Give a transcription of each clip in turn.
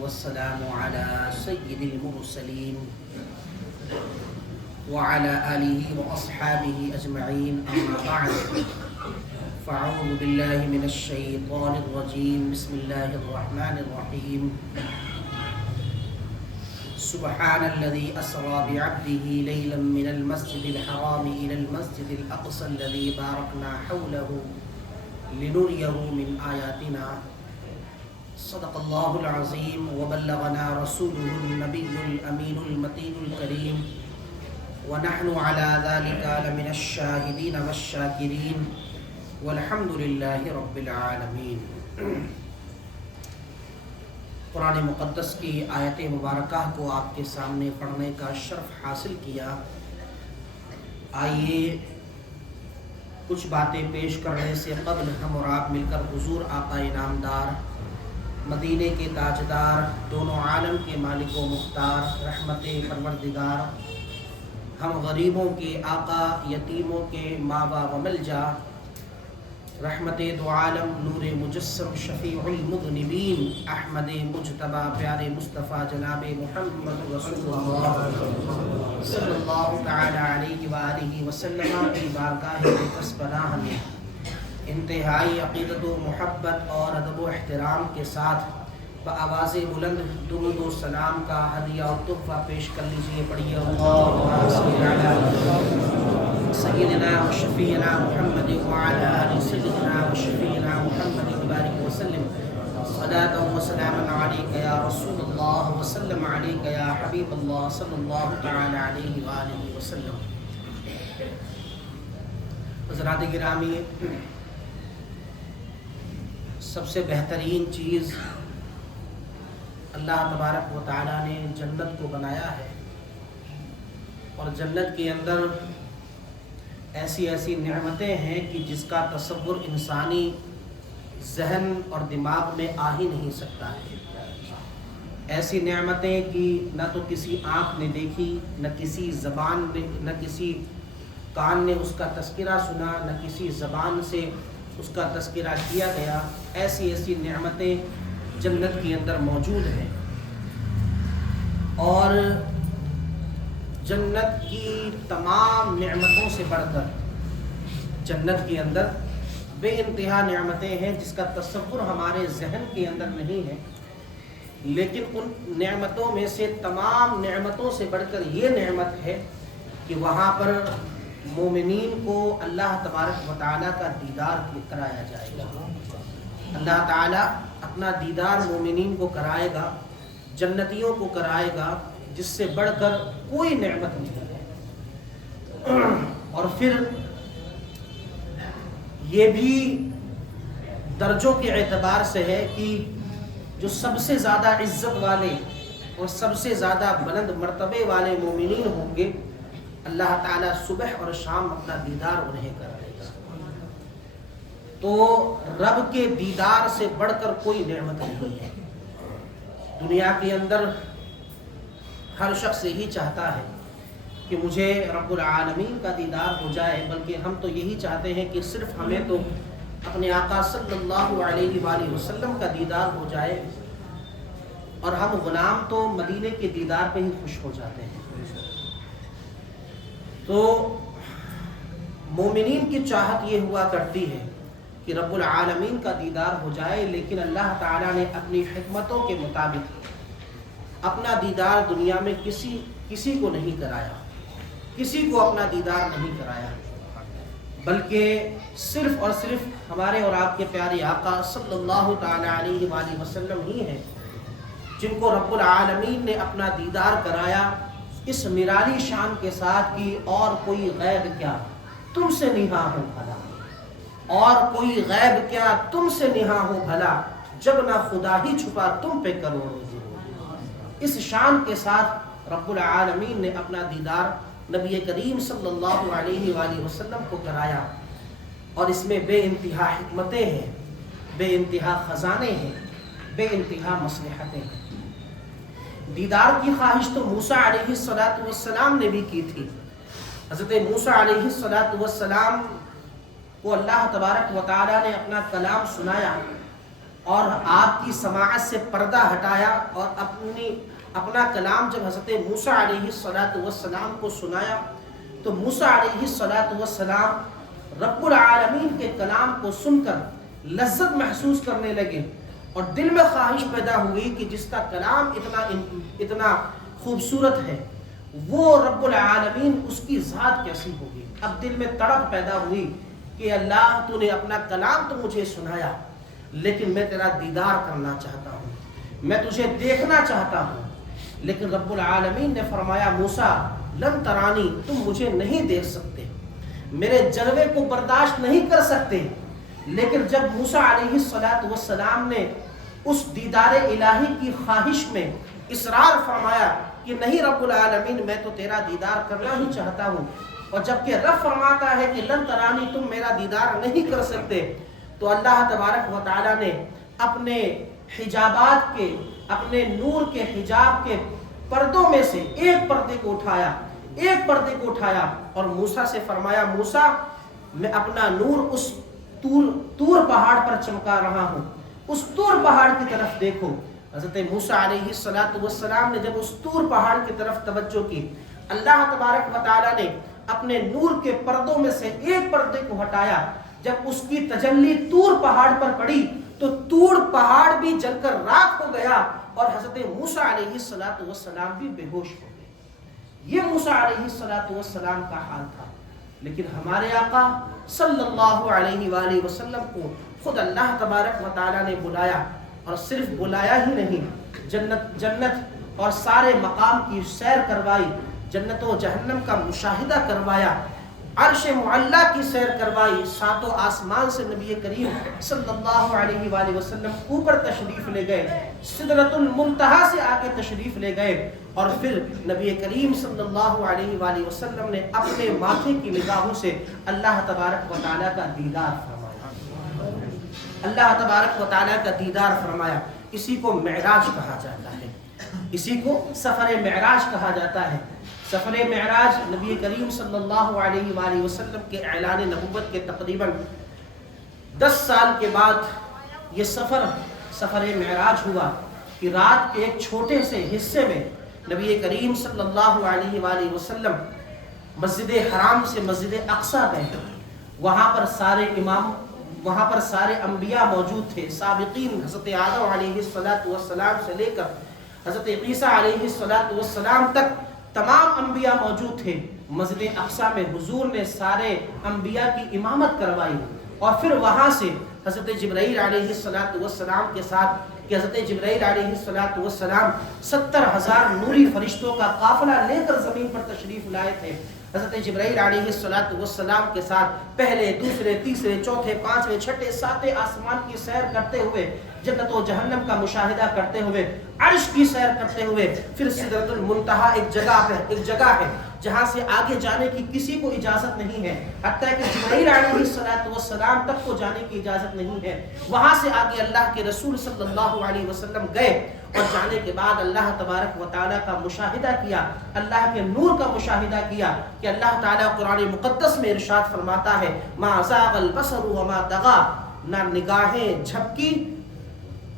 والسلام على سيد المرسلين وعلى آله وأصحابه أجمعين أما بعد فأعوذ بالله من الشيطان الرجيم بسم الله الرحمن الرحيم سبحان الذي أسرى بعبده ليلا من المسجد الحرام إلى المسجد الأقصى الذي باركنا حوله لنريه من آياتنا صدق الله العظيم وبلغنا رسوله النبي الأمين المتين الكريم ونحن على ذلك لمن الشاهدين والشاكرين والحمد لله رب العالمين۔ قرآن مقدس کی آیت مبارکہ کو آپ کے سامنے پڑھنے کا شرف حاصل کیا۔ آئیے کچھ باتیں پیش کرنے سے قبل ہم اور آپ مل کر حضور آقا انعامدار، مدینے کے تاجدار، دونوں عالم کے مالک و مختار، رحمت پروردگار، ہم غریبوں کے آقا، یتیموں کے ماوا و ملجا، رحمت دو عالم، نور مجسم، شفیع المذنبین، احمد مجتبی، پیارے مصطفیٰ جناب محمد رسول اللہ صلی اللہ تعالی علیہ وآلہ وسلم کی بارگاہ مقدس پناہ میں انتہائی عقیدت و محبت اور ادب و احترام کے ساتھ بآواز بلند درود و سلام کا ہدیہ اور تحفہ پیش کر لیجیے۔ پڑھیے اللہم صلی علی سیدنا و شفیعنا محمد وعلی آل سیدنا و شفیعنا محمد وبارک وسلم صلاۃ و سلاما علیک یا رسول اللہ وسلم علیک یا حبیب اللہ صلی اللہ تعالی علیہ وآلہ وسلم۔ حضرات گرامی، سب سے بہترین چیز اللہ تبارک و تعالیٰ نے جنت کو بنایا ہے، اور جنت کے اندر ایسی ایسی نعمتیں ہیں کہ جس کا تصور انسانی ذہن اور دماغ میں آ ہی نہیں سکتا ہے۔ ایسی نعمتیں کہ نہ تو کسی آنکھ نے دیکھی، نہ کسی زبان نے، نہ کسی کان نے اس کا تذکرہ سنا، نہ کسی زبان سے اس کا تذکرہ کیا گیا۔ ایسی ایسی نعمتیں جنت کے اندر موجود ہیں، اور جنت کی تمام نعمتوں سے بڑھ کر جنت کے اندر بے انتہا نعمتیں ہیں جس کا تصور ہمارے ذہن کے اندر نہیں ہے، لیکن ان نعمتوں میں سے، تمام نعمتوں سے بڑھ کر یہ نعمت ہے کہ وہاں پر مومنین کو اللہ تبارک و تعالیٰ کا دیدار کرایا جائے گا۔ اللہ تعالیٰ اپنا دیدار مومنین کو کرائے گا، جنتیوں کو کرائے گا، جس سے بڑھ کر کوئی نعمت نہیں ہے۔ اور پھر یہ بھی درجوں کے اعتبار سے ہے کہ جو سب سے زیادہ عزت والے اور سب سے زیادہ بلند مرتبے والے مومنین ہوں گے، اللہ تعالیٰ صبح اور شام اپنا دیدار انہیں کرائے گا۔ تو رب کے دیدار سے بڑھ کر کوئی نعمت نہیں ہے۔ دنیا کے اندر ہر شخص یہی چاہتا ہے کہ مجھے رب العالمین کا دیدار ہو جائے، بلکہ ہم تو یہی چاہتے ہیں کہ صرف ہمیں تو اپنے آقا صلی اللہ علیہ وآلہ وسلم کا دیدار ہو جائے، اور ہم غلام تو مدینے کے دیدار پہ ہی خوش ہو جاتے ہیں۔ تو مومنین کی چاہت یہ ہوا کرتی ہے کہ رب العالمین کا دیدار ہو جائے، لیکن اللہ تعالیٰ نے اپنی حکمتوں کے مطابق اپنا دیدار دنیا میں کسی کو نہیں کرایا، کسی کو اپنا دیدار نہیں کرایا، بلکہ صرف اور صرف ہمارے اور آپ کے پیارے آقا صلی اللہ تعالی علیہ وآلہ وسلم ہی ہیں جن کو رب العالمین نے اپنا دیدار کرایا، اس نرالی شان کے ساتھ کہ اور کوئی غیب کیا تم سے نہا ہو بھلا، اور کوئی غیب کیا تم سے نہا ہو بھلا، جب نہ خدا ہی چھپا تم پہ کروڑوں ظلم۔ اس شان کے ساتھ رب العالمین نے اپنا دیدار نبی کریم صلی اللہ علیہ وآلہ وسلم کو کرایا، اور اس میں بے انتہا حکمتیں ہیں، بے انتہا خزانے ہیں، بے انتہا مصلحتیں ہیں۔ دیدار کی خواہش تو موسیٰ علیہ السلام نے بھی کی تھی۔ حضرت موسیٰ علیہ السلام کو اللہ تبارک و تعالیٰ نے اپنا کلام سنایا، اور آپ کی سماعت سے پردہ ہٹایا اور اپنا کلام جب حضرت موسیٰ علیہ السلام کو سنایا تو موسیٰ علیہ السلام رب العالمین کے کلام کو سن کر لذت محسوس کرنے لگے اور دل میں خواہش پیدا ہوئی کہ جس کا کلام اتنا خوبصورت ہے وہ رب العالمین اس کی ذات کیسی ہوگی۔ اب دل میں تڑپ پیدا ہوئی کہ اللہ تو نے اپنا کلام تو مجھے سنایا لیکن میں تیرا دیدار کرنا چاہتا ہوں، میں تجھے دیکھنا چاہتا ہوں۔ لیکن رب العالمین نے فرمایا موسیٰ لن ترانی، تم مجھے نہیں دیکھ سکتے، میرے جلوے کو برداشت نہیں کر سکتے۔ لیکن جب موسیٰ علیہ السلام نے اس دیدار الہی کی خواہش میں اصرار فرمایا کہ نہیں رب العالمین میں تو تیرا دیدار کرنا ہی چاہتا ہوں، اور جبکہ رب فرماتا ہے کہ لن ترانی تم میرا دیدار نہیں کر سکتے، تو اللہ تبارک و تعالیٰ نے اپنے حجابات کے، اپنے نور کے حجاب کے پردوں میں سے ایک پردے کو اٹھایا اور موسیٰ سے فرمایا موسیٰ میں اپنا نور اس طور پہاڑ پر چمکا رہا ہوں، اس طور پہاڑ کی طرف دیکھو۔ حضرت موسیٰ علیہ السلام نے جب اس طور پہاڑ کی طرف توجہ کی، اللہ تبارک و تعالیٰ نے اپنے نور کے پردوں میں سے ایک پردے کو ہٹایا۔ جب اس کی تجلی طور پہاڑ پر پڑی تو طور پہاڑ بھی جل کر راکھ ہو گیا اور حضرت موسیٰ علیہ السلام بھی بے ہوش ہو گئے۔ یہ موسیٰ علیہ السلام کا حال تھا۔ لیکن ہمارے آقا صلی اللہ علیہ وآلہ وسلم کو خود اللہ تبارک و تعالیٰ نے بلایا، اور صرف بلایا ہی نہیں، جنت اور سارے مقام کی سیر کروائی، جنت و جہنم کا مشاہدہ کروایا، عرش معلیٰ کی سیر کروائی، ساتوں آسمان سے نبی کریم صلی اللہ علیہ وآلہ وسلم اوپر تشریف لے گئے، سدرۃ المنتہا سے آگے تشریف لے گئے، اور پھر نبی کریم صلی اللہ علیہ وآلہ وسلم نے اپنے ماتھے کی نگاہوں سے اللہ تبارک و تعالیٰ کا دیدار فرمایا، اللہ تبارک و تعالیٰ کا دیدار فرمایا۔ اسی کو معراج کہا جاتا ہے، اسی کو سفر معراج کہا جاتا ہے۔ سفر معراج نبی کریم صلی اللہ علیہ وآلہ وسلم کے اعلان نبوت کے تقریباً 10 سال کے بعد یہ سفر معراج ہوا کہ رات کے ایک چھوٹے سے حصے میں نبی کریم صلی اللہ علیہ وآلہ وسلم مسجد حرام سے مسجد اقصی گئے۔ وہاں پر سارے انبیاء موجود تھے، سابقین حضرت آدم علیہ السلام سے لے کر حضرت عیسیٰ علیہ السلام تک تمام انبیاء موجود تھے۔ مسجد اقصی میں حضور نے سارے انبیاء کی امامت کروائی، اور پھر وہاں سے حضرت جبرائیل علیہ السلام کے ساتھ کہ حضرت جبرائیل علیہ السلام 70,000 نوری فرشتوں کا قافلہ لے کر زمین پر تشریف لائے تھے۔ حضرت جبرائیل علیہ السلام کے ساتھ پہلے، دوسرے، تیسرے، چوتھے، پانچویں، چھٹے، ساتیں آسمان کی سیر کرتے ہوئے، جنت و جہنم کا مشاہدہ کرتے ہوئے، عرش کی سیر کرتے ہوئے، پھر سدرۃ المنتہا ایک جگہ ہے جہاں سے آگے جانے کی کسی کو اجازت نہیں ہے، حتیٰ کہ جبرائیل علیہ السلام تک کو جانے کی اجازت نہیں ہے۔ وہاں سے آگے اللہ کے رسول صلی اللہ علیہ وسلم گئے، اور جانے کے بعد اللہ تبارک و تعالیٰ کا مشاہدہ کیا، اللہ کے نور کا مشاہدہ کیا کہ اللہ تعالیٰ قرآن مقدس میں ارشاد فرماتا ہے ما زاغ البصر وما طغى، نہ نگاہیں جھپکی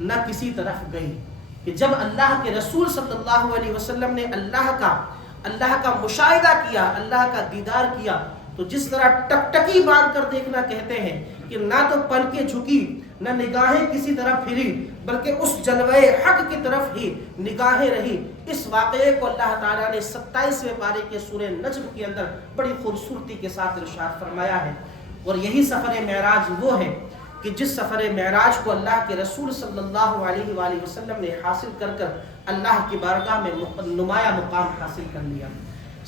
نہ کسی طرف گئی۔ کہ جب اللہ کے رسول صلی اللہ علیہ وسلم نے اللہ کا مشاہدہ کیا، اللہ کا دیدار کیا، تو جس طرح ٹکٹکی باندھ کر دیکھنا کہتے ہیں کہ نہ تو پلکیں جھکی نہ نگاہیں کسی طرف پھری، بلکہ اس جلوے حق کی طرف ہی نگاہیں رہی۔ اس واقعے کو اللہ تعالیٰ نے 27ویں پارے کے سورہ نجم کے اندر بڑی خوبصورتی کے ساتھ ارشاد فرمایا ہے۔ اور یہی سفر معراج وہ ہے کہ جس سفر معراج کو اللہ کے رسول صلی اللہ علیہ وآلہ وسلم نے حاصل کر اللہ کی بارگاہ میں نمایاں مقام حاصل کر لیا۔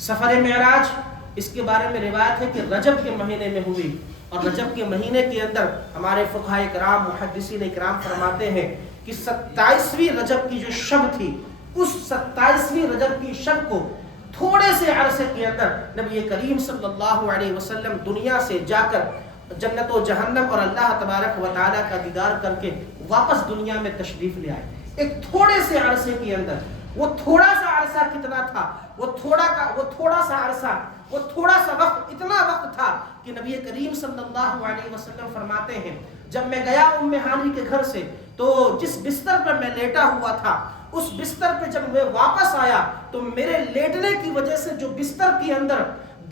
سفر معراج اس کے بارے میں روایت ہے کہ رجب کے مہینے میں ہوئی، اور رجب کے مہینے کے اندر ہمارے فقہائے کرام، محدثین کرام فرماتے ہیں کہ 27ویں رجب کی جو شب تھی، اس 27ویں رجب کی شب کو تھوڑے سے عرصے کے اندر نبی کریم صلی اللہ علیہ وسلم دنیا سے جا کر جنت و جہنم اور اللہ تبارک و تعالیٰ کا دیدار کر کے واپس دنیا میں تشریف لے آئے۔ ایک تھوڑے سے عرصے کے اندر، وہ تھوڑا سا عرصہ کتنا تھا؟ وہ تھوڑا سا وقت، اتنا وقت تھا کہ نبی کریم صلی اللہ علیہ وسلم فرماتے ہیں جب میں گیا ام ہانی کے گھر سے تو جس بستر پر میں لیٹا ہوا تھا اس بستر پہ جب میں واپس آیا تو میرے لیٹنے کی وجہ سے جو بستر کے اندر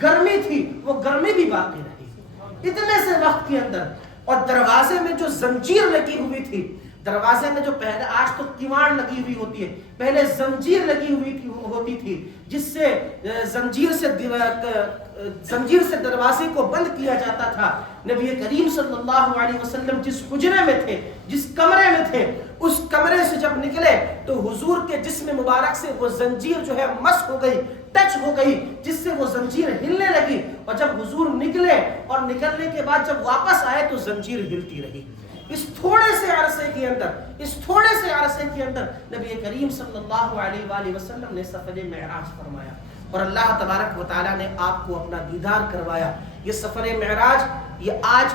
گرمی تھی وہ گرمی بھی باقی رہی اتنے سے وقت کے اندر. اور دروازے میں جو زنجیر لگی ہوئی تھی, دروازے میں جو پہلے آج تو کیواڑ لگی ہوئی ہوتی ہے, پہلے زنجیر لگی ہوتی تھی جس سے زنجیر سے دروازے کو بند کیا جاتا تھا. نبی کریم صلی اللہ علیہ وسلم جس حجرے میں تھے, جس کمرے میں تھے, اس کمرے سے جب نکلے تو حضور کے جسم مبارک سے وہ زنجیر جو ہے مس ہو گئی, ٹچ ہو گئی, جس سے وہ زنجیر ہلنے لگی. اور جب حضور نکلے اور نکلنے کے بعد جب واپس آئے تو زنجیر ہلتی رہی. اس تھوڑے سے عرصے کے اندر نبی کریم صلی اللہ علیہ وآلہ وسلم نے سفر معراج فرمایا اور اللہ تبارک و تعالیٰ نے آپ کو اپنا دیدار کروایا. یہ سفر معراج یہ آج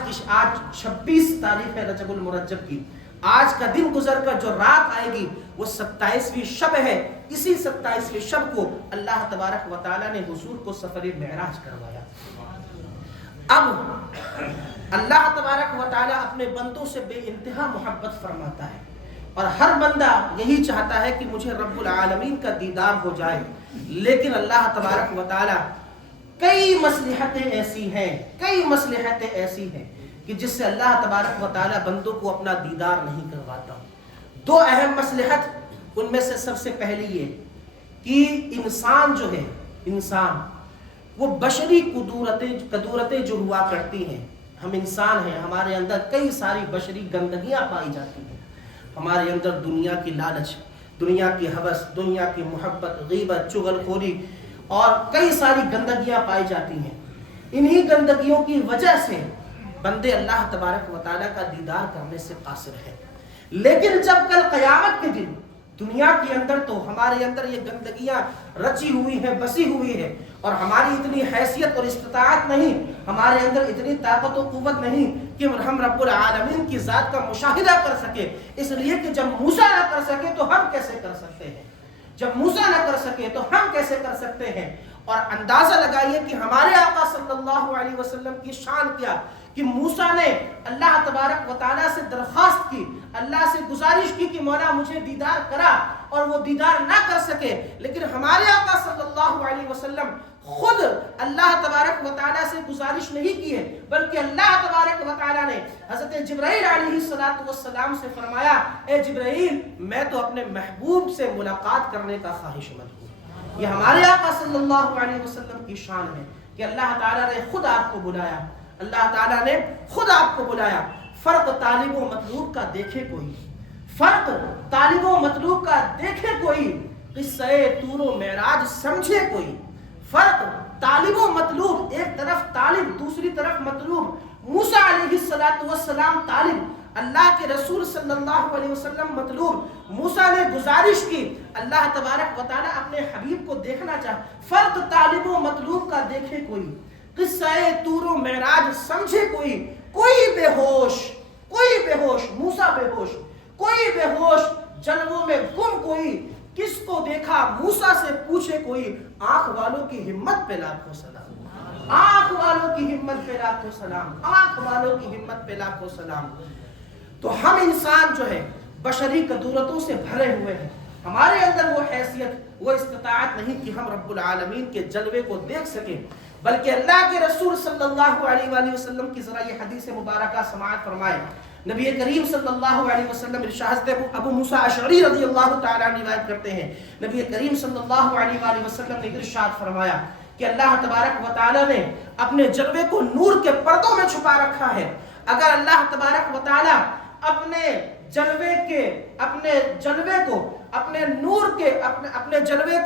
26 تاریخ ہے رجب المرجب کی. آج کا دن گزر کر جو رات آئے گی وہ 27ویں شب ہے. اسی 27ویں شب کو اللہ تبارک و تعالیٰ نے حضور کو سفر معراج کروایا. اب اللہ تبارک و تعالیٰ اپنے بندوں سے بے انتہا محبت فرماتا ہے اور ہر بندہ یہی چاہتا ہے کہ مجھے رب العالمین کا دیدار ہو جائے. لیکن اللہ تبارک و تعالیٰ کئی مصلحتیں ایسی ہیں کہ جس سے اللہ تبارک و تعالیٰ بندوں کو اپنا دیدار نہیں کرواتا. دو اہم مصلحت, ان میں سے سب سے پہلی یہ کہ انسان جو ہے, انسان وہ بشری قدورتیں جو ہوا کرتی ہیں, ہم انسان ہیں, ہمارے اندر کئی ساری بشری گندگیاں پائی جاتی ہیں. ہمارے اندر دنیا کی لالچ, دنیا کی ہوس, دنیا کی محبت, غیبت, چغل خوری اور کئی ساری گندگیاں پائی جاتی ہیں. انہی گندگیوں کی وجہ سے بندے اللہ تبارک و تعالیٰ کا دیدار کرنے سے قاصر ہیں. لیکن جب کل قیامت کے دن دنیا کے اندر تو ہمارے اندر یہ گندگیاں رچی ہوئی ہیں, بسی ہوئی ہیں, اور ہماری اتنی حیثیت اور استطاعت نہیں, ہمارے اندر اتنی طاقت و قوت نہیں کہ ہم رب العالمین کی ذات کا مشاہدہ کر سکے. اس لیے کہ جب موسیٰ نہ کر سکے تو ہم کیسے کر سکتے ہیں, جب موسیٰ نہ کر سکے تو ہم کیسے کر سکتے ہیں. اور اندازہ لگائیے کہ ہمارے آقا صلی اللہ علیہ وسلم کی شان کیا کہ موسیٰ نے اللہ تبارک و تعالیٰ سے درخواست کی, اللہ سے گزارش کی کہ مولا مجھے دیدار کرا, اور وہ دیدار نہ کر سکے. لیکن ہمارے آقا صلی اللہ علیہ وسلم خود اللہ تبارک و تعالیٰ سے گزارش نہیں کی ہے, بلکہ اللہ تبارک و تعالیٰ نے حضرت جبرائیل علیہ السلام سے فرمایا, اے جبرائیل میں تو اپنے محبوب سے ملاقات کرنے کا خواہش مند ہوں. یہ ہمارے آقا صلی اللہ علیہ وسلم کی شان ہے کہ اللہ تعالیٰ نے خود آپ کو بلایا, اللہ تعالیٰ نے خود آپ کو بلایا. فرق طالب و مطلوب کا دیکھے کوئی, فرق طالب و مطلوب کا دیکھے کوئی, قصہ طور و معراج سمجھے کوئی. فرق طالب و مطلوب, ایک طرف طالب دوسری طرف مطلوب. موسیٰ علیہ السلام طالب, اللہ کے رسول صلی اللہ علیہ وسلم مطلوب. موسیٰ نے گزارش کی, اللہ تبارک و تعالیٰ اپنے حبیب کو دیکھنا چاہا. فرق طالب و مطلوب کا دیکھے کوئی, قصہ طور و معراج سمجھے کوئی. کوئی بے ہوش موسیٰ بے ہوش, کوئی بے ہوش جلووں میں گم کوئی. کس کو دیکھا موسیٰ سے پوچھے کوئی. آنکھ والوں کی ہمت پہ لاکھوں سلام, آنکھ والوں کی ہمت پہ لاکھوں سلام, آنکھ والوں کی ہمت پہ لاکھوں سلام. تو ہم انسان جو ہے بشری قدورتوں سے بھرے ہوئے ہیں, ہمارے اندر وہ حیثیت وہ استطاعت نہیں کہ ہم رب العالمین کے جلوے کو دیکھ سکیں. بلکہ اللہ کے رسول صلی اللہ علیہ وآلہ وسلم کی ذرا یہ حدیث مبارکہ سماعت فرمائے. نبی کریم صلی اللہ علیہ وسلم ارشاد ابو موسیٰ اشعری رضی اللہ تعالیٰ روایت کرتے ہیں, نبی کریم صلی اللہ علیہ وآلہ وسلم نے ارشاد فرمایا کہ اللہ تبارک و تعالیٰ نے اپنے جلوے کو نور کے پردوں میں چھپا رکھا ہے. اگر اللہ تبارک و تعالیٰ اپنے جلوے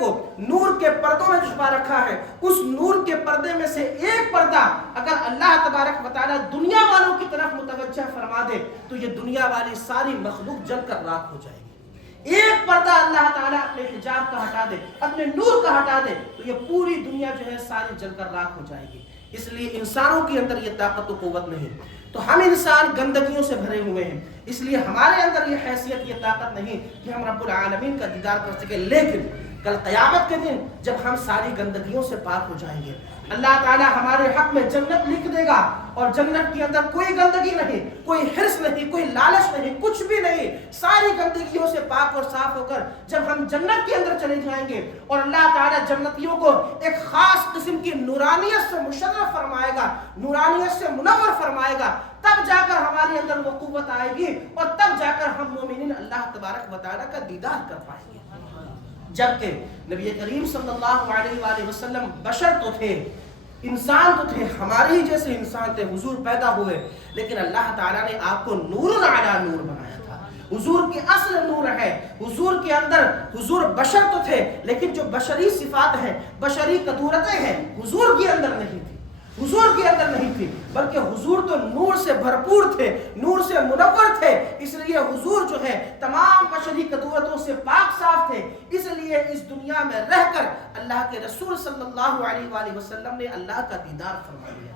کو نور کے پردوں میں چھپا رکھا ہے, اس نور کے پردے میں سے ایک پردہ اگر اللہ تبارک و تعالیٰ دنیا والوں کی طرف متوجہ فرما دے تو یہ دنیا والی ساری مخلوق جل کر راکھ ہو جائے گی. ایک پردہ اللہ تعالیٰ اپنے حجاب کا ہٹا دے, اپنے نور کا ہٹا دے تو یہ پوری دنیا جو ہے ساری جل کر راکھ ہو جائے گی. اس لیے انسانوں کے اندر یہ طاقت و قوت نہیں. تو ہم انسان گندگیوں سے بھرے ہوئے ہیں, اس لیے ہمارے اندر یہ حیثیت یہ طاقت نہیں کہ ہم رب العالمین کا دیدار کر سکیں. لیکن کل قیامت کے دن جب ہم ساری گندگیوں سے پاک ہو جائیں گے, اللہ تعالیٰ ہمارے حق میں جنت لکھ دے گا، اور جنت کے اندر کوئی گندگی نہیں، کوئی حرص نہیں، کوئی لالچ نہیں، کچھ بھی نہیں، ساری گندگیوں سے پاک اور صاف ہو کر جب ہم جنت کے اندر چلے جائیں گے اور اللہ تعالیٰ جنتیوں کو ایک خاص قسم کی نورانیت سے مشرف فرمائے گا، نورانیت سے منور فرمائے گا، تب جا کر ہمارے اندر وہ قوت آئے گی اور تب جا کر ہم مومنین اللہ تبارک و تعالیٰ کا دیدار کر پائیں گے۔ جبکہ نبی کریم صلی اللہ علیہ وآلہ وسلم بشر تو تھے، انسان تو تھے، ہمارے ہی جیسے انسان تھے، حضور پیدا ہوئے، لیکن اللہ تعالیٰ نے آپ کو نور علی نور بنایا تھا۔ حضور کی اصل نور ہے، حضور کے اندر، حضور بشر تو تھے لیکن جو بشری صفات ہیں، بشری قدورتیں ہیں، حضور کے اندر نہیں تھی، حضور کے اندر نہیں تھی، بلکہ حضور تو نور سے بھرپور تھے، نور سے منور تھے، اس لیے حضور جو ہے تمام بشری قدورتوں سے پاک صاف تھے۔ اس لیے اس دنیا میں رہ کر اللہ کے رسول صلی اللہ علیہ وآلہ وسلم نے اللہ کا دیدار فرما لیا،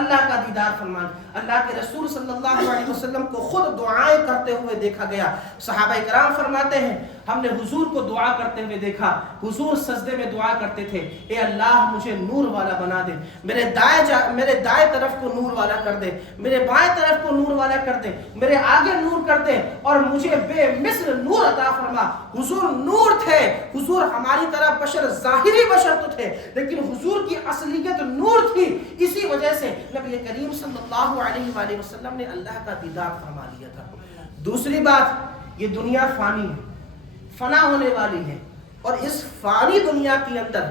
اللہ کا دیدار فرمان۔ اللہ کے رسول صلی اللہ علیہ وسلم کو خود دعائیں کرتے ہوئے دیکھا گیا۔ صحابہ کرام فرماتے ہیں ہم نے حضور کو دعا کرتے ہوئے دیکھا، حضور سجدے میں دعا کرتے تھے، اے اللہ مجھے نور والا بنا دے، میرے دائیں طرف کو نور والا کر دے، میرے بائیں طرف کو نور والا کر دے، میرے آگے نور کر دے اور مجھے بے مثل نور عطا فرما۔ حضور نور تھے، حضور ہماری طرح بشر، ظاہری بشر تو تھے لیکن حضور کی اصلیت نور تھی، اسی وجہ سے نبی کریم صلی اللہ علیہ وآلہ وسلم نے اللہ کا دیدار فرما لیا تھا۔ دوسری بات، یہ دنیا فانی ہے، فنا ہونے والی ہے، اور اس فانی دنیا کے اندر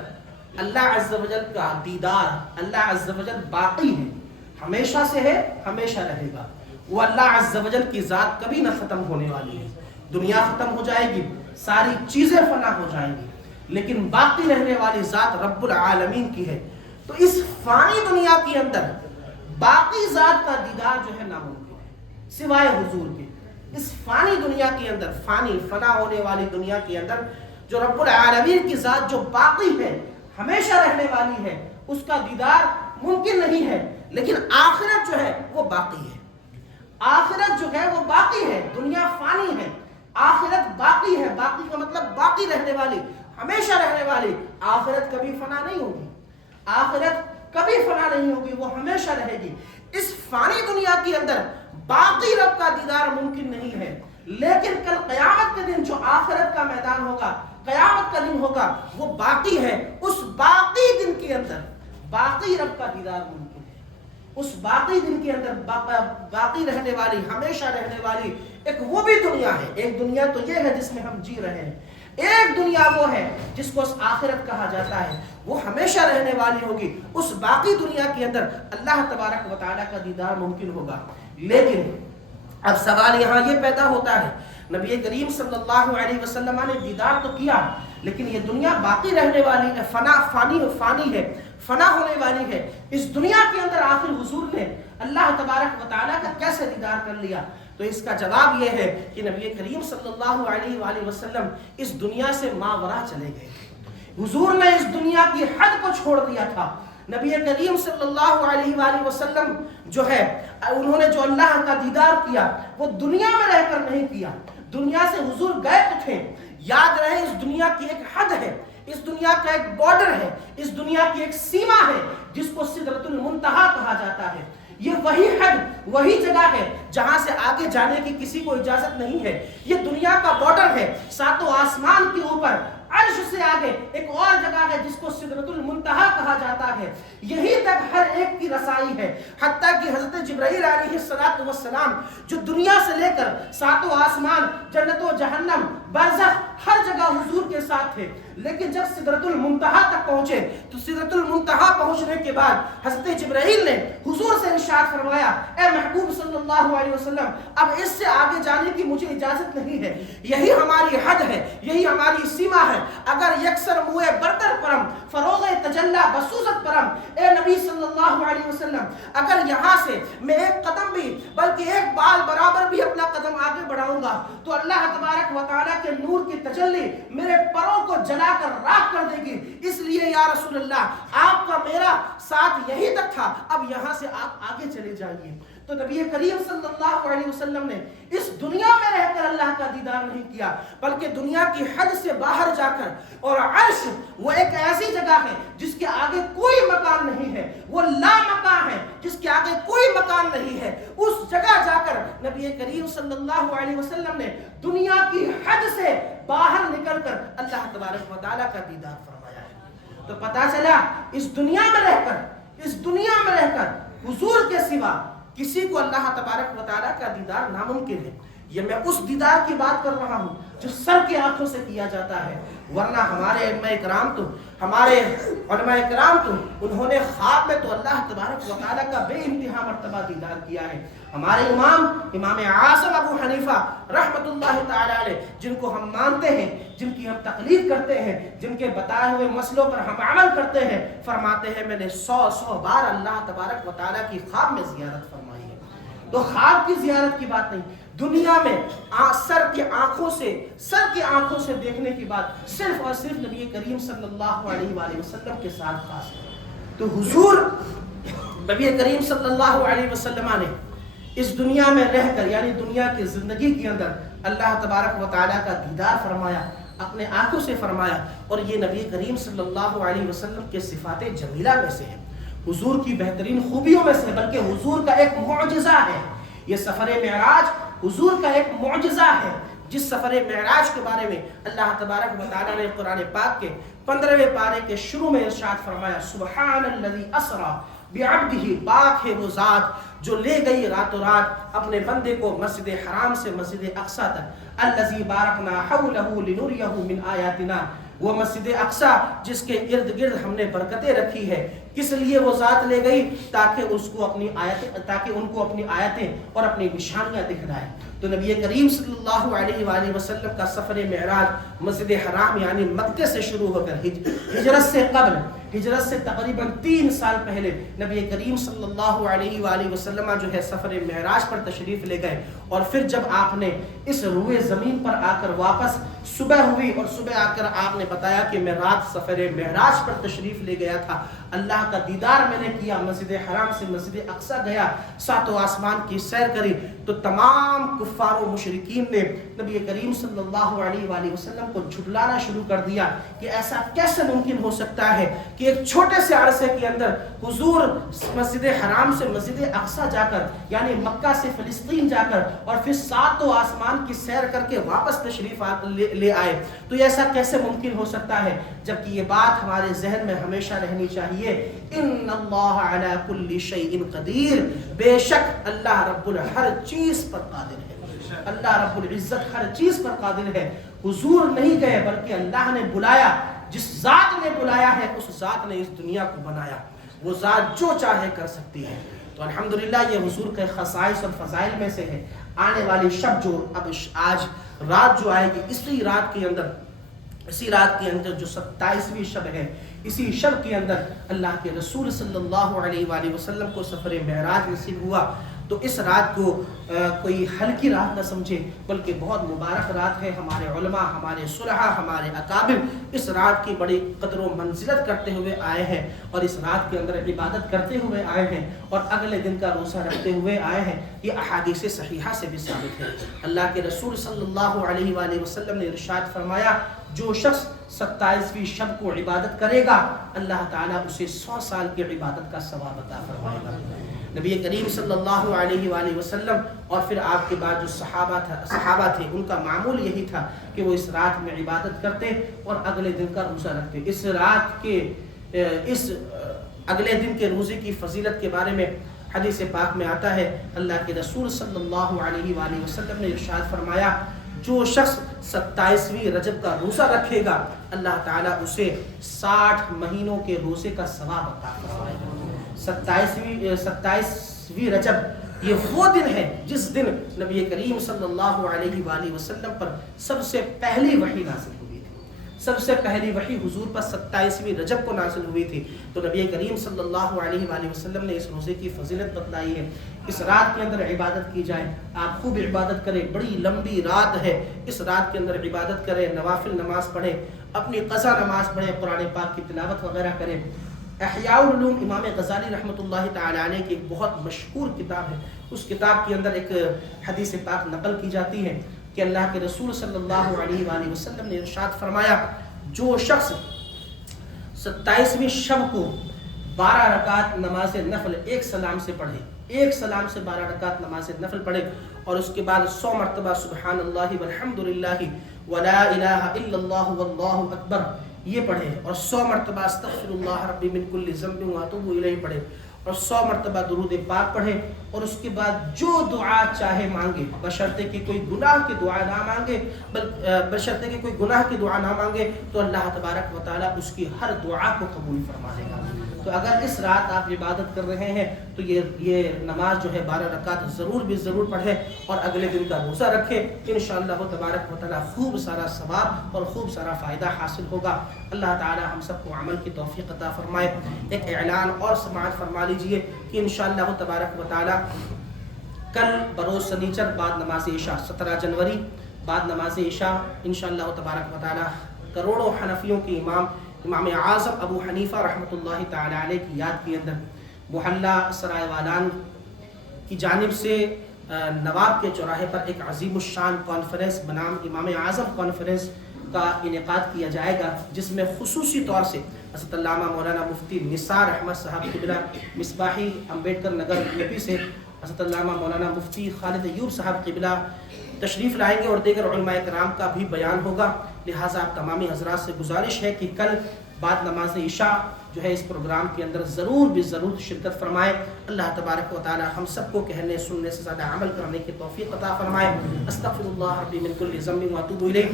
اللہ عز و جل کا دیدار، اللہ عز و جل باقی ہے، ہمیشہ سے ہے، ہمیشہ رہے گا۔ وہ اللہ عز و جل کی ذات کبھی نہ ختم ہونے والی ہے۔ دنیا ختم ہو جائے گی، ساری چیزیں فنا ہو جائیں گی، لیکن باقی رہنے والی ذات رب العالمین کی ہے۔ تو اس فانی دنیا کے اندر باقی ذات کا دیدار جو ہے ناممکن ہے سوائے حضور کے۔ اس فانی دنیا کے اندر، فانی فنا ہونے والی دنیا کے اندر جو رب العالمین کی ذات جو باقی ہے، ہمیشہ رہنے والی ہے، اس کا دیدار ممکن نہیں ہے۔ لیکن آخرت جو ہے وہ باقی ہے، آخرت جو ہے وہ باقی ہے۔ دنیا فانی ہے، آخرت باقی ہے۔ باقی کا مطلب باقی رہنے والی، ہمیشہ رہنے والی۔ آخرت کبھی فنا نہیں ہوگی، آخرت کبھی فنا نہیں ہوگی، وہ ہمیشہ رہے گی۔ اس فانی دنیا کے اندر باقی رب کا دیدار ممکن نہیں ہے، لیکن کل قیامت کے دن جو آخرت کا میدان ہوگا، قیامت کا دن ہوگا، وہ باقی ہے۔ اس باقی دن کے اندر باقی رب کا دیدار ممکن ہے۔ اس باقی دن کے اندر باقی رہنے والی، ہمیشہ رہنے والی ایک وہ بھی دنیا ہے۔ ایک دنیا تو یہ ہے جس میں ہم جی رہے ہیں، ایک دنیا وہ ہے جس کو آخرت کہا جاتا ہے، وہ ہمیشہ رہنے والی ہوگی۔ اس باقی دنیا کے اندر اللہ تبارک و تعالیٰ کا دیدار ممکن ہوگا۔ لیکن اب سوال یہاں یہ پیدا ہوتا ہے، نبی کریم صلی اللہ علیہ وسلم نے دیدار تو کیا، لیکن یہ دنیا باقی رہنے والی ہے، فانی ہے، فنا ہونے والی ہے۔ اس دنیا کے اندر آخر حضور نے اللہ تبارک و تعالیٰ کا کیسے دیدار کر لیا؟ تو اس کا جواب یہ ہے کہ نبی کریم صلی اللہ علیہ وآلہ وسلم اس دنیا سے ماوراء چلے گئے تھے۔ حضور نے اس دنیا کی حد کو چھوڑ دیا تھا۔ نبی کریم صلی اللہ علیہ وآلہ وسلم جو ہے، انہوں نے جو اللہ کا دیدار کیا وہ دنیا میں رہ کر نہیں کیا، دنیا سے حضور گئے تو تھے۔ یاد رہے اس دنیا کی ایک حد ہے، اس دنیا کا ایک بارڈر ہے، اس دنیا کی ایک سیما ہے جس کو سدرۃ المنتہا کہا جاتا ہے۔ یہ وہی حد، وہی جگہ ہے جہاں سے آگے جانے کی کسی کو اجازت نہیں ہے۔ یہ دنیا کا بارڈر ہے، ساتوں آسمان کے اوپر عرش سے آگے ایک اور جگہ ہے جس کو سدرۃ المنتہا کہا جاتا ہے۔ یہی تک ہر ایک کی رسائی ہے، حتیٰ کہ حضرت جبرائیل علیہ السلام جو دنیا سے لے کر ساتوں آسمان، جنت و جہنم، برزخ، ہر جگہ حضور کے ساتھ تھے، لیکن جب سدرۃ المنتہا تک پہنچے تو سدرۃ المنتہا پہنچنے کے بعد حضرت جبرائیل نے حضور سے ارشاد فرمایا، اے محبوب صلی اللہ علیہ وسلم، اب اس سے آگے جانے کی مجھے اجازت نہیں ہے، یہی ہماری حد ہے، یہی ہماری سیما ہے۔ اگر یکسر موئے برتر پرم، فروغ تجلا بسوزت پرم، اے نبی صلی اللہ علیہ وسلم، اگر یہاں سے میں ایک قدم بھی بلکہ ایک بال برابر بھی اپنا قدم آگے بڑھاؤں گا تو اللہ تبارک و تعالیٰ کے نور کی تجلی میرے پروں کو جلا کر راکھ کر دے گی۔ اس لیے یا رسول اللہ، آپ کا میرا ساتھ یہی تک تھا، اب یہاں سے آپ آگے چلے جائیے۔ تو نبی کریم صلی اللہ علیہ وسلم نے اس دنیا میں رہ کر اللہ کا دیدار نہیں کیا، بلکہ دنیا کی حد سے باہر جا کر، اور عرش وہ ایک ایسی جگہ ہے جس کے آگے کوئی مکان نہیں ہے، وہ لا مکان ہے جس کے آگے کوئی مکان نہیں ہے، اس جگہ جا کر نبی کریم صلی اللہ علیہ وسلم نے دنیا کی حد سے باہر نکل کر اللہ تبارک و تعالیٰ کا دیدار فرمایا ہے۔ تو پتہ چلا اس دنیا میں رہ کر حضور کے سوا کسی کو اللہ تبارک و تعالیٰ کا دیدار ناممکن ہے۔ یہ میں اس دیدار کی بات کر رہا ہوں جو سر کی آنکھوں سے کیا جاتا ہے، ورنہ ہمارے علماء کرام تو انہوں نے خواب میں تو اللہ تبارک و تعالیٰ کا بے انتہا مرتبہ دیدار کیا ہے۔ ہمارے امام اعظم ابو حنیفہ رحمۃ اللہ تعالی علیہ، جن کو ہم مانتے ہیں، جن کی ہم تقلید کرتے ہیں، جن کے بتائے ہوئے مسئلوں پر ہم عمل کرتے ہیں، فرماتے ہیں میں نے 100 بار اللہ تبارک و تعالیٰ کی خواب میں زیارت فرمائی ہے۔ تو خواب کی زیارت کی بات نہیں، دنیا میں سر کی آنکھوں سے دیکھنے کی بات صرف اور صرف نبی کریم صلی اللہ علیہ وآلہ وسلم کے ساتھ خاص ہے۔ تو حضور نبی کریم صلی اللہ علیہ وسلم نے اس دنیا میں رہ کر، یعنی دنیا کی زندگی کے اندر اللہ تبارک و تعالیٰ کا دیدار فرمایا، اپنے آنکھوں سے فرمایا، اور یہ نبی کریم صلی اللہ علیہ وسلم کے صفات جمیلہ میں سے ہے، حضور کی بہترین خوبیوں میں سے، بلکہ حضور کا ایک معجزہ ہے۔ یہ سفر معراج حضور کا ایک معجزہ ہے، جس سفر معراج کے بارے میں اللہ تبارک و تعالیٰ نے قرآن پاک کے 15ویں پارے کے شروع میں ارشاد فرمایا، سبحان الذی اسریٰ بعبدہ، پاک ہے وہ ذات جو لے گئی راتوں رات اپنے بندے کو مسجد حرام سے مسجد اقصی تک، الذی بارکنا حولہ لنریہ من آیاتنا، وہ مسجد اقصی جس کے ارد گرد ہم نے برکتیں رکھی ہے۔ کس لیے وہ ذات لے گئی؟ تاکہ ان کو اپنی آیتیں اور اپنی نشانیاں دکھلائے۔ تو نبی کریم صلی اللہ علیہ وآلہ وسلم کا سفر معراج مسجد حرام یعنی مکے سے شروع ہو کر ہجرت سے تقریباً 3 سال پہلے نبی کریم صلی اللہ علیہ وآلہ وسلم جو ہے سفر معراج پر تشریف لے گئے، اور پھر جب آپ نے اس روئے زمین پر آ کر واپس صبح ہوئی، اور صبح آ کر آپ نے بتایا کہ میں رات سفر معراج پر تشریف لے گیا تھا، اللہ کا دیدار میں نے کیا، مسجد حرام سے مسجد اقصی گیا، 7 آسمان کی سیر کری، تو تمام کفار و مشرکین نے نبی کریم صلی اللہ علیہ وآلہ وسلم کو جھٹلانا شروع کر دیا کہ ایسا کیسے ممکن ہو سکتا ہے کہ ایک چھوٹے سے عرصے کے اندر حضور مسجد حرام سے مسجد اقصی جا کر، یعنی مکہ سے فلسطین جا کر، اور پھر 7 آسمان کی سیر کر کے واپس تشریف لے آئے، تو ایسا کیسے ممکن ہو سکتا ہے؟ جبکہ یہ بات ہمارے ذہن میں ہمیشہ رہنی چاہیے، ان اللہ علی کل شیء قدیر، بے شک اللہ رب ہر چیز پر قادر ہے، اللہ رب العزت ہر چیز پر قادر ہے۔ حضور نہیں گئے بلکہ اللہ نے بلایا، جس ذات نے بلایا ہے اس ذات نے اس دنیا کو بنایا، وہ ذات جو چاہے کر سکتی ہے۔ تو الحمدللہ یہ حضور کے خصائص اور فضائل میں سے ہے۔ آنے والی شب جو آج رات جو آئے گی، اسی رات کے اندر جو 27ویں شب ہے، اسی شب کے اندر اللہ کے رسول صلی اللہ علیہ وآلہ وسلم کو سفر معراج نصیب ہوا۔ تو اس رات کو کوئی ہلکی رات نہ سمجھے، بلکہ بہت مبارک رات ہے۔ ہمارے علماء، ہمارے صلحاء، ہمارے اکابر اس رات کی بڑی قدر و منزلت کرتے ہوئے آئے ہیں، اور اس رات کے اندر عبادت کرتے ہوئے آئے ہیں، اور اگلے دن کا روزہ رکھتے ہوئے آئے ہیں۔ یہ احادیث صحیحہ سے بھی ثابت ہے۔ اللہ کے رسول صلی اللہ علیہ وآلہ وسلم نے ارشاد فرمایا، جو شخص 27ویں شب کو عبادت کرے گا، اللہ تعالیٰ اسے 100 سال کی عبادت کا ثواب عطا فرمائے گا۔ نبی کریم صلی اللہ علیہ وآلہ وسلم اور پھر آپ کے بعد جو صحابہ تھے، ان کا معمول یہی تھا کہ وہ اس رات میں عبادت کرتے اور اگلے دن کا روزہ رکھتے۔ اس اگلے دن کے روزے کی فضیلت کے بارے میں حدیث پاک میں آتا ہے، اللہ کے رسول صلی اللہ علیہ وآلہ وسلم نے ارشاد فرمایا، جو شخص 27ویں رجب کا روزہ رکھے گا، اللہ تعالیٰ اسے 60 مہینوں کے روزے کا ثواب عطا فرمائے گا۔ 27ویں رجب یہ وہ دن ہے جس دن نبی کریم صلی اللہ علیہ وآلہ وسلم پر سب سے پہلی وحی نازل ہوئی تھی۔ سب سے پہلی وحی حضور پر 27ویں رجب کو نازل ہوئی تھی۔ تو نبی کریم صلی اللہ علیہ وآلہ وسلم نے اس روزے کی فضیلت بتلائی ہے۔ اس رات کے اندر عبادت کی جائے، آپ خوب عبادت کریں، بڑی لمبی رات ہے، اس رات کے اندر عبادت کریں، نوافل نماز پڑھیں، اپنی قضا نماز پڑھیں، قرآن پاک کی تلاوت وغیرہ کریں۔ احیاء العلوم امام غزالی رحمۃ اللہ تعالی علیہ کی ایک بہت مشہور کتاب ہے. اس کتاب کے اندر ایک حدیث پاک نقل کی جاتی ہے کہ اللہ کے رسول صلی اللہ علیہ وآلہ وسلم نے ارشاد فرمایا جو شخص 27ویں شب کو 12 رکعت نماز نفل ایک سلام سے پڑھے، ایک سلام سے 12 رکعت نماز نفل پڑھے اور اس کے بعد 100 مرتبہ سبحان اللہ والحمد للہ ولا الہ الا اللہ واللہ اکبر یہ پڑھے اور 100 مرتبہ استغفر اللہ ربی من کل ذنب واتوب الیہ پڑھے اور 100 مرتبہ درود پاک پڑھے اور اس کے بعد جو دعا چاہے مانگے بشرطے کہ کوئی گناہ کی دعا نہ مانگے، بشرطے کہ کوئی گناہ کی دعا نہ مانگے تو اللہ تبارک و تعالیٰ اس کی ہر دعا کو قبول فرما لے گا. تو اگر اس رات آپ عبادت کر رہے ہیں تو یہ نماز جو ہے 12 رکعت ضرور بھی ضرور پڑھیں اور اگلے دن کا روزہ رکھیں. انشاءاللہ تبارک و تعالیٰ خوب سارا ثواب اور خوب سارا فائدہ حاصل ہوگا. اللہ تعالیٰ ہم سب کو عمل کی توفیق عطا فرمائے. ایک اعلان اور سماعت فرما لیجئے کہ انشاءاللہ تبارک و تعالیٰ کل بروز سنیچر بعد نماز عشاء 17 جنوری بعد نماز عشاء انشاءاللہ تبارک و تعالیٰ کروڑوں حنفیوں کے امام اعظم ابو حنیفہ رحمۃ اللہ تعالی علیہ کی یاد کے اندر محلہ سرائے والان کی جانب سے نواب کے چوراہے پر ایک عظیم الشان کانفرنس بنام امام اعظم کانفرنس کا انعقاد کیا جائے گا، جس میں خصوصی طور سے حضرت علامہ مولانا مفتی نثار احمد صاحب قبلہ مصباحی امبیڈکر نگر یو پی سے، حضرت علامہ مولانا مفتی خالد ایوب صاحب قبلہ تشریف لائیں گے اور دیگر علماء کرام کا بھی بیان ہوگا. لہٰذا آپ تمامی حضرات سے گزارش ہے کہ کل بعد نماز عشاء جو ہے اس پروگرام کے اندر ضرور بھی ضرور شرکت فرمائے. اللہ تبارک و تعالی ہم سب کو کہنے سننے سے زیادہ عمل کرنے کی توفیق عطا فرمائے. استغفر اللہ ربی من کل ذنب واتوب الیہ.